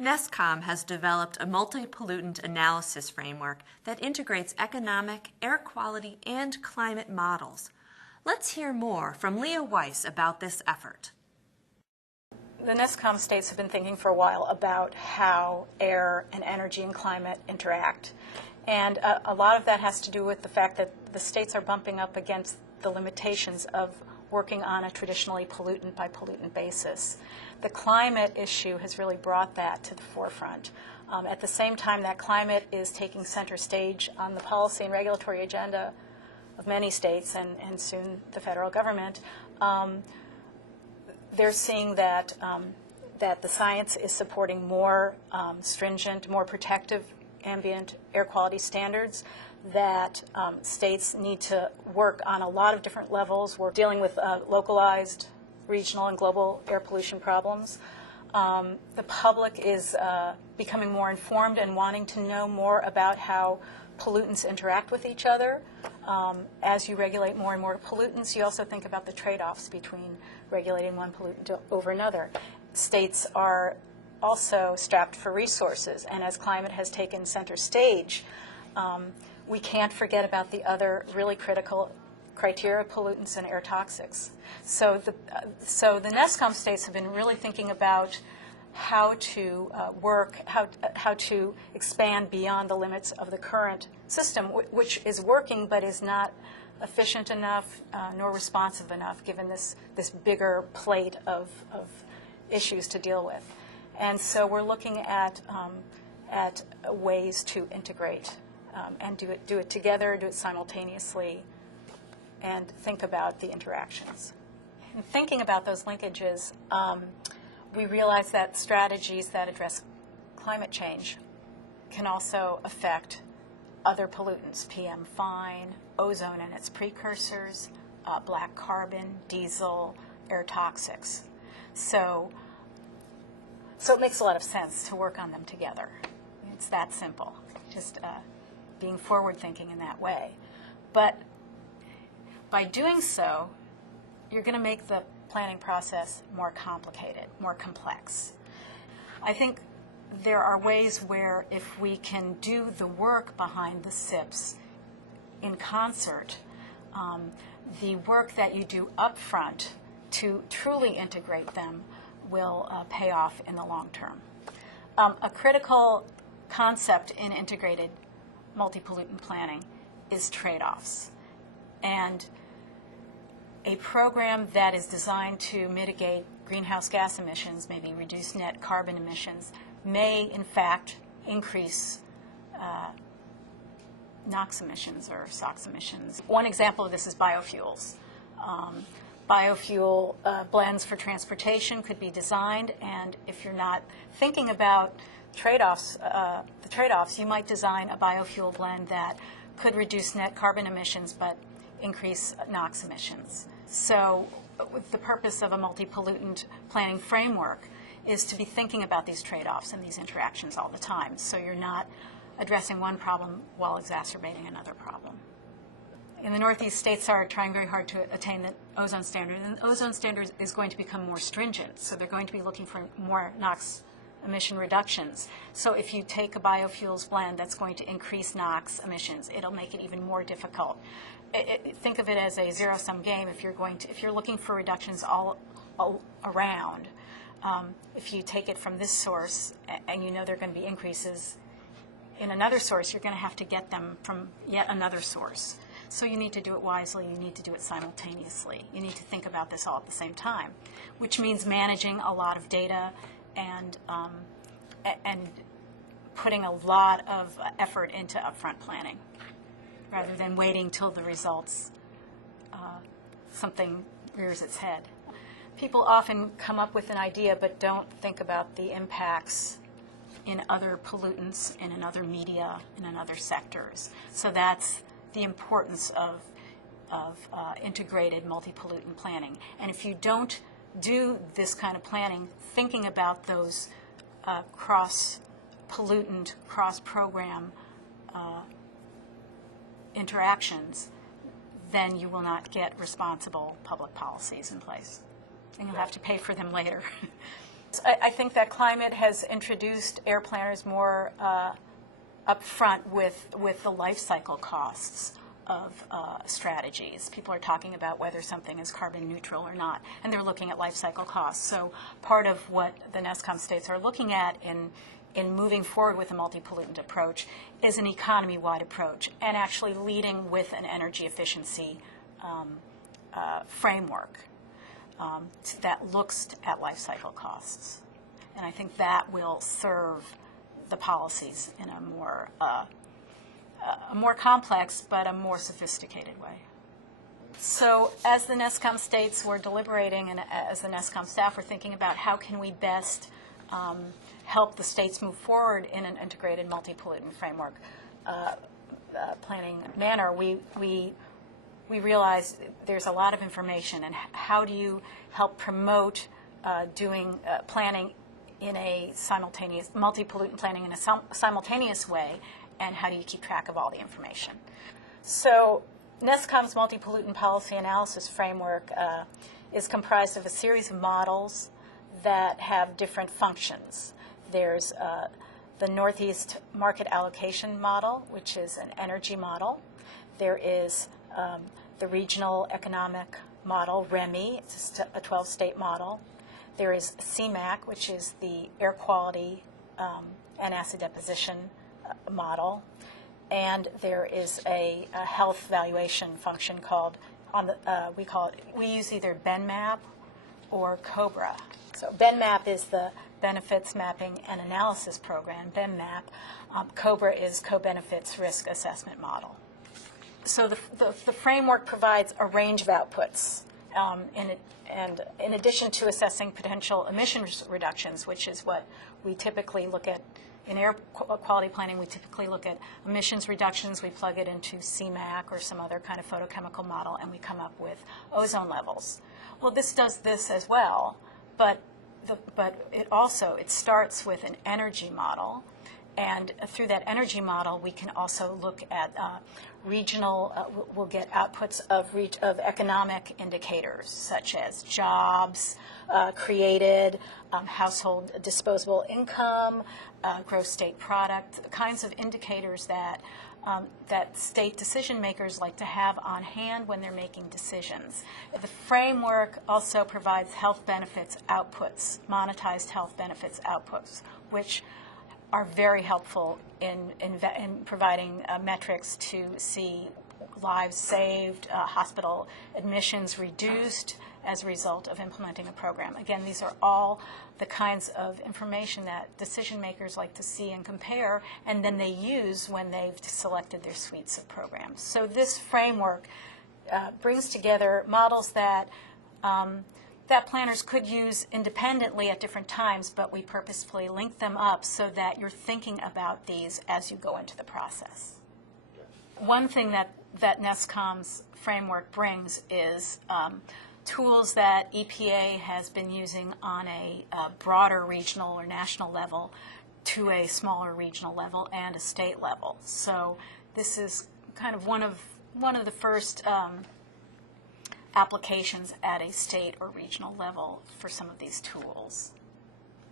NESCAUM has developed a multi-pollutant analysis framework that integrates economic, air quality, and climate models. Let's hear more from Leigh Weiss about this effort. The NESCAUM states have been thinking for a while about how air and energy and climate interact. And a lot of that has to do with the fact that the states are bumping up against the limitations of working on a traditionally pollutant by pollutant basis. The climate issue has really brought that to the forefront. At the same time, that climate is taking center stage on the policy and regulatory agenda of many states and soon the federal government. They're seeing that, that the science is supporting more stringent, more protective ambient air quality standards, that states need to work on a lot of different levels. We're dealing with localized, regional, and global air pollution problems. The public is becoming more informed and wanting to know more about how pollutants interact with each other. As you regulate more and more pollutants, you also think about the trade-offs between regulating one pollutant over another. States are also strapped for resources, and as climate has taken center stage, we can't forget about the other really critical criteria of pollutants and air toxics. So the NESCAUM states have been really thinking about how to how to expand beyond the limits of the current system, which is working but is not efficient enough nor responsive enough, given this bigger plate of issues to deal with. And so we're looking at ways to integrate and do it together, do it simultaneously, and think about the interactions. In thinking about those linkages, we realize that strategies that address climate change can also affect other pollutants, PM fine, ozone and its precursors, black carbon, diesel, air toxics. So it makes a lot of sense to work on them together. It's that simple, just being forward-thinking in that way. But by doing so, you're going to make the planning process more complicated, more complex. I think there are ways where if we can do the work behind the SIPs in concert, the work that you do up front to truly integrate them will pay off in the long term. A critical concept in integrated multi-pollutant planning is trade-offs. And a program that is designed to mitigate greenhouse gas emissions, maybe reduce net carbon emissions, may in fact increase NOx emissions or SOx emissions. One example of this is biofuels. Biofuel blends for transportation could be designed, and if you're not thinking about trade-offs, you might design a biofuel blend that could reduce net carbon emissions but increase NOx emissions. So the purpose of a multi-pollutant planning framework is to be thinking about these trade-offs and these interactions all the time, so you're not addressing one problem while exacerbating another problem. In the Northeast, states are trying very hard to attain the ozone standard, and the ozone standard is going to become more stringent, so they're going to be looking for more NOx emission reductions. So if you take a biofuels blend that's going to increase NOx emissions, it'll make it even more difficult. Think of it as a zero-sum game. If you're looking for reductions all around, if you take it from this source and you know there are going to be increases in another source, you're going to have to get them from yet another source. So you need to do it wisely. You need to do it simultaneously. You need to think about this all at the same time, which means managing a lot of data and putting a lot of effort into upfront planning, rather than waiting till the results, something rears its head. People often come up with an idea but don't think about the impacts in other pollutants and in other media and in other sectors. So that's the importance of integrated multi-pollutant planning. And if you don't do this kind of planning, thinking about those cross-pollutant, cross-program interactions, then you will not get responsible public policies in place. And you'll have to pay for them later. I think that climate has introduced air planners more upfront with the life cycle costs of strategies. People are talking about whether something is carbon neutral or not, and they're looking at life cycle costs. So part of what the NESCAUM states are looking at in moving forward with a multi-pollutant approach is an economy-wide approach, and actually leading with an energy efficiency framework that looks at life cycle costs. And I think that will serve the policies in a more complex but a more sophisticated way. So as the NESCAUM states were deliberating, and as the NESCAUM staff were thinking about how can we best help the states move forward in an integrated multi-pollutant framework planning manner, we realized there's a lot of information, and how do you help promote doing planning in a simultaneous, multi-pollutant planning in a simultaneous way, and how do you keep track of all the information? So NESCAUM's multi-pollutant policy analysis framework is comprised of a series of models that have different functions. There's the Northeast Market Allocation Model, which is an energy model. There is the Regional Economic Model, REMI, it's a 12-state model. There is CMAC, which is the Air Quality and Acid Deposition model. And there is a health valuation function called, we use either BENMAP or COBRA. So BENMAP is the Benefits Mapping and Analysis Program, BENMAP. COBRA is Co-Benefits Risk Assessment Model. So the framework provides a range of outputs. And in addition to assessing potential emissions reductions, which is what we typically look at in air quality planning, we typically look at emissions reductions. We plug it into CMAC or some other kind of photochemical model, and we come up with ozone levels. Well, this does this as well, but it starts with an energy model, and through that energy model, we can also look at regional. We'll get outputs of economic indicators such as jobs created, household disposable income, gross state product, the kinds of indicators that that state decision makers like to have on hand when they're making decisions. The framework also provides health benefits outputs, monetized health benefits outputs, which are very helpful in providing metrics to see lives saved, hospital admissions reduced as a result of implementing a program. Again, these are all the kinds of information that decision makers like to see and compare, and then they use when they've selected their suites of programs. So this framework brings together models that that planners could use independently at different times, but we purposefully link them up so that you're thinking about these as you go into the process. One thing that NESCAUM's framework brings is tools that EPA has been using on a broader regional or national level to a smaller regional level and a state level. So this is kind of one of the first applications at a state or regional level for some of these tools.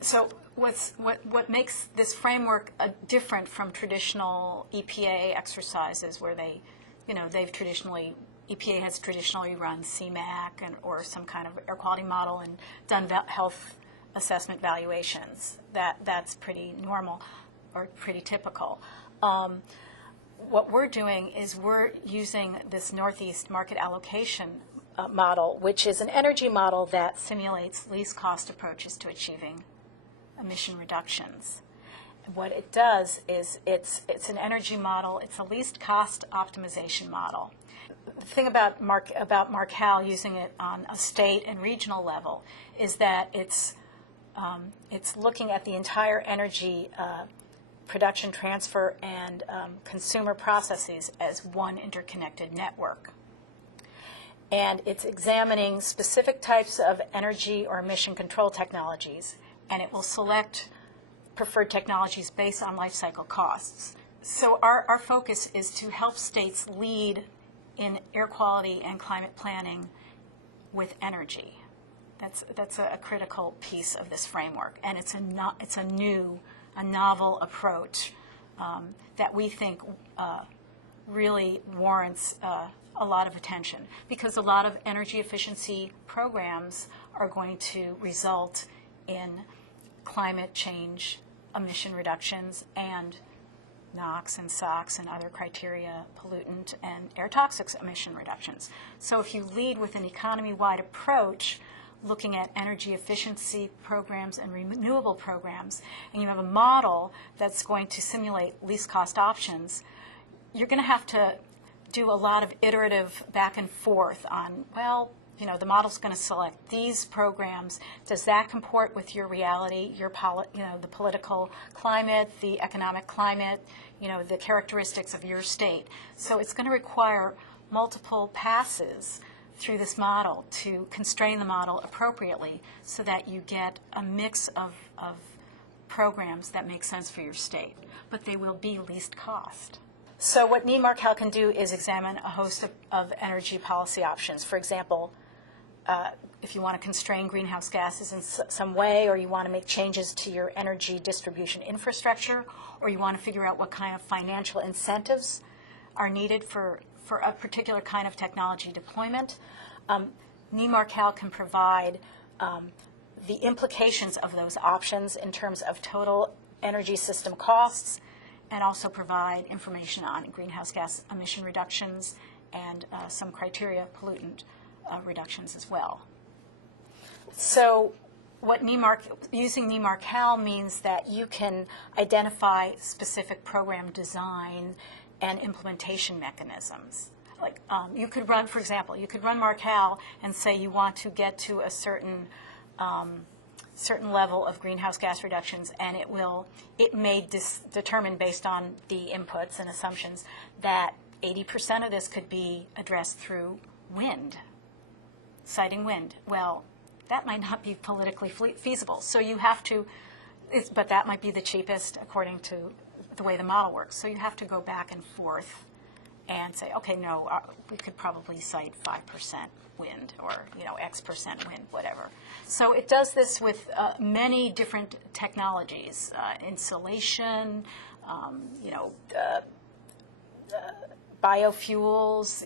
So what makes this framework different from traditional EPA exercises where EPA has traditionally run CMAC or some kind of air quality model and done health assessment valuations. That's pretty normal or pretty typical. What we're doing is we're using this Northeast Market Allocation model, which is an energy model that simulates least cost approaches to achieving emission reductions. What it does is it's an energy model. It's a least cost optimization model. The thing about Markel using it on a state and regional level is that it's looking at the entire energy production, transfer, and consumer processes as one interconnected network. And it's examining specific types of energy or emission control technologies, and it will select preferred technologies based on life cycle costs. So our focus is to help states lead in air quality and climate planning with energy. That's a critical piece of this framework, and it's a novel approach that we think really warrants a lot of attention, because a lot of energy efficiency programs are going to result in climate change emission reductions and NOx and SOx and other criteria, pollutant and air toxics emission reductions. So if you lead with an economy-wide approach looking at energy efficiency programs and renewable programs, and you have a model that's going to simulate least cost options, you're going to have to do a lot of iterative back and forth on, well, you know, the model's going to select these programs. Does that comport with your reality, your the political climate, the economic climate, you know, the characteristics of your state? So it's going to require multiple passes through this model to constrain the model appropriately so that you get a mix of programs that make sense for your state, but they will be least cost. So what NEMAR-Cal can do is examine a host of energy policy options. For example, if you want to constrain greenhouse gases in some way, or you want to make changes to your energy distribution infrastructure, or you want to figure out what kind of financial incentives are needed for a particular kind of technology deployment, NEMAR-Cal can provide the implications of those options in terms of total energy system costs, and also provide information on greenhouse gas emission reductions and some criteria pollutant reductions as well. So what using NEMAR-Cal means that you can identify specific program design and implementation mechanisms. Like you could run, for example, you could run MAR-Cal and say you want to get to a certain level of greenhouse gas reductions, and it may determine based on the inputs and assumptions that 80% of this could be addressed through wind, citing wind. Well, that might not be politically feasible. So you have to, but that might be the cheapest according to the way the model works. So you have to go back and forth and say, okay, no, we could probably cite 5% wind, or X% wind, whatever. So it does this with many different technologies, insulation, biofuels.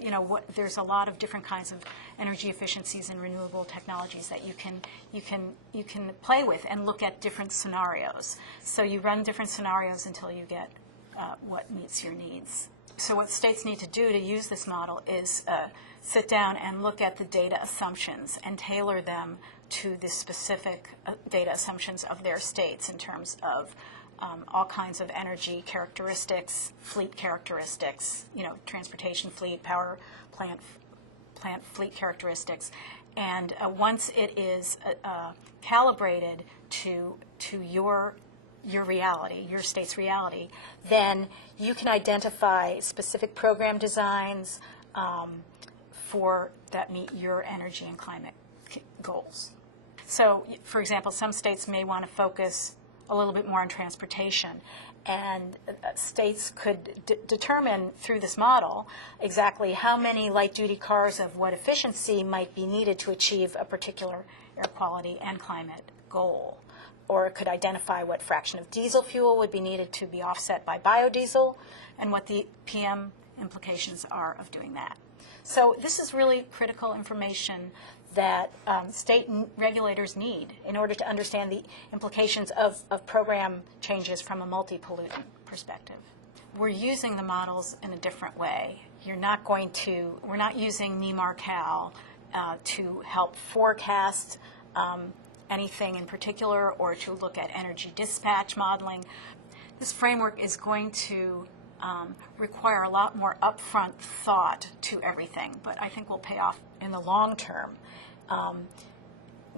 There's a lot of different kinds of energy efficiencies and renewable technologies that you can play with and look at different scenarios. So you run different scenarios until you get what meets your needs. So what states need to do to use this model is sit down and look at the data assumptions and tailor them to the specific data assumptions of their states in terms of all kinds of energy characteristics, fleet characteristics, transportation fleet, power plant fleet characteristics. And once it is calibrated to your reality, your state's reality, then you can identify specific program designs that meet your energy and climate goals. So, for example, some states may want to focus a little bit more on transportation, and states could determine through this model exactly how many light-duty cars of what efficiency might be needed to achieve a particular air quality and climate goal. Or it could identify what fraction of diesel fuel would be needed to be offset by biodiesel, and what the PM implications are of doing that. So this is really critical information that state regulators need in order to understand the implications of program changes from a multi-pollutant perspective. We're using the models in a different way. We're not using NEMAR-Cal to help forecast anything in particular, or to look at energy dispatch modeling. This framework is going to require a lot more upfront thought to everything, but I think will pay off in the long term.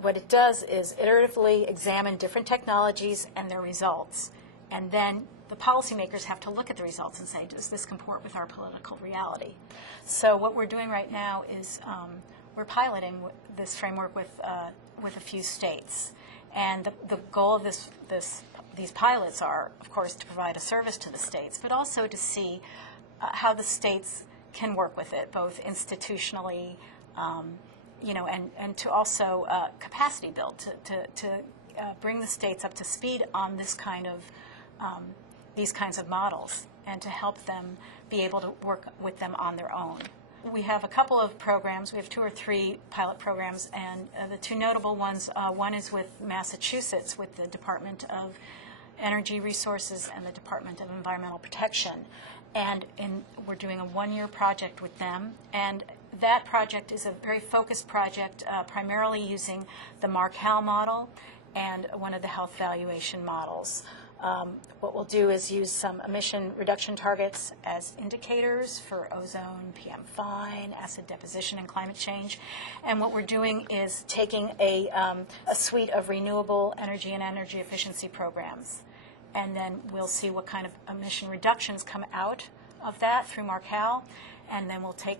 What it does is iteratively examine different technologies and their results, and then the policymakers have to look at the results and say, does this comport with our political reality? So what we're doing right now is we're piloting this framework with a few states, and the goal of these pilots are, of course, to provide a service to the states, but also to see how the states can work with it, both institutionally, and to also capacity build, to bring the states up to speed on these kinds of models, and to help them be able to work with them on their own. We have a couple of programs. We have 2 or 3 pilot programs, and the 2 notable ones, one is with Massachusetts, with the Department of Energy Resources and the Department of Environmental Protection. And we're doing a 1-year project with them. And that project is a very focused project, primarily using the Markel model and one of the health valuation models. What we'll do is use some emission reduction targets as indicators for ozone, PM fine, acid deposition, and climate change. And what we're doing is taking a suite of renewable energy and energy efficiency programs. And then we'll see what kind of emission reductions come out of that through Markel. And then we'll take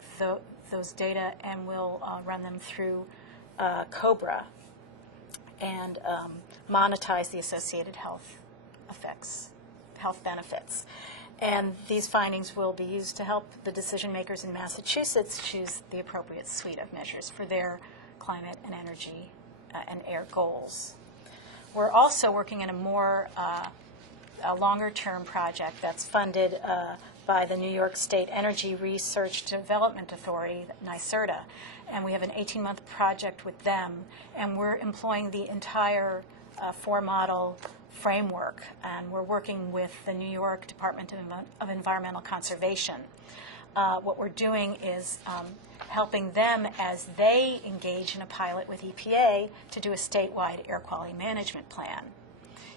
those data and we'll run them through COBRA and monetize the associated health benefits. And these findings will be used to help the decision makers in Massachusetts choose the appropriate suite of measures for their climate and energy and air goals. We're also working in a longer-term project that's funded by the New York State Energy Research Development Authority, NYSERDA. And we have an 18-month project with them, and we're employing the entire 4-model framework, and we're working with the New York Department of Environmental Conservation. What we're doing is helping them as they engage in a pilot with EPA to do a statewide air quality management plan.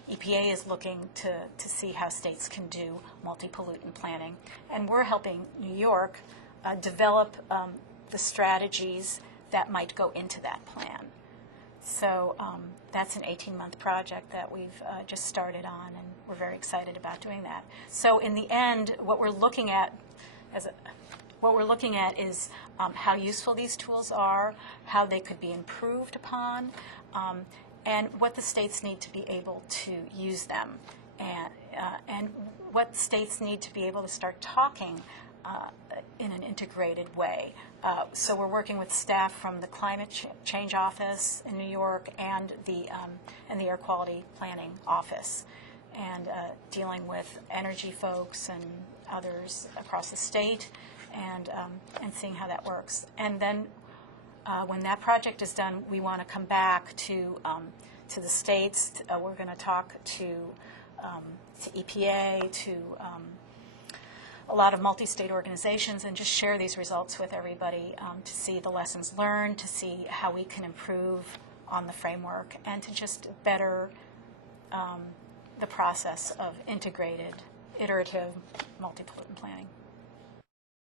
EPA is looking to see how states can do multi-pollutant planning, and we're helping New York develop the strategies that might go into that plan. So that's an 18-month project that we've just started on, and we're very excited about doing that. So in the end, what we're looking at is how useful these tools are, how they could be improved upon, and what the states need to be able to use them, and what states need to be able to start talking in an integrated way. So we're working with staff from the Climate Change Office in New York and the Air Quality Planning Office, and dealing with energy folks and others across the state, and seeing how that works. And then when that project is done, we want to come back to the states. We're going to talk to EPA, to a lot of multi-state organizations, and just share these results with everybody to see the lessons learned, to see how we can improve on the framework, and to just better the process of integrated, iterative, multi-pollutant planning.